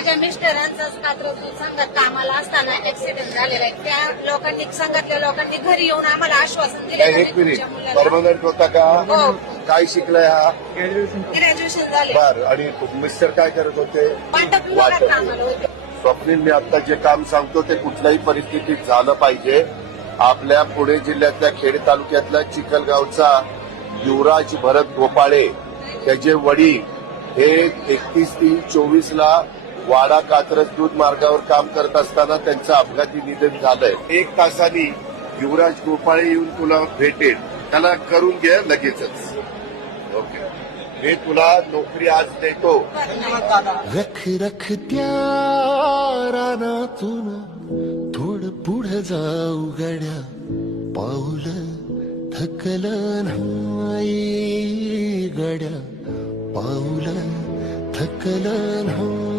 माझ्या मिस्टरांचाच कात्रज संघात कामाला असताना ऍक्सिडेंट झालेला आहे. त्या लोकांनी संघातल्या लोकांनी घरी येऊन आम्हाला आश्वासन दिले एक मिनिट परमनंट होता का? हो. काय शिकलाय हा? ग्रॅज्युएशन झाले. बर. आणि मिस्टर काय करत होते? वाटप विभागात कामाला होते. स्वप्नील, मी आता जे काम सांगतो ते कुठल्याही परिस्थितीत झालं पाहिजे. आपल्या पुणे जिल्ह्यातल्या खेड तालुक्यातल्या चिखलगावचा युवराज भरत गोपाळे त्याचे वडील हे 31/3/24 ला वाडा कात्रज दूध मार्गावर काम करत असताना त्यांचं अपघाती निधन झालंय. 1 तासांनी युवराज गोपाळे येऊन तुला भेटेल. त्याला करून घे लगेचच. ओके, मी तुला नोकरी आज देतो. रख रख त्या रानातून थोडं पुढे जाऊ गड्या, पाऊल थकलं नाही गड्या, पाऊल थकलं नाही.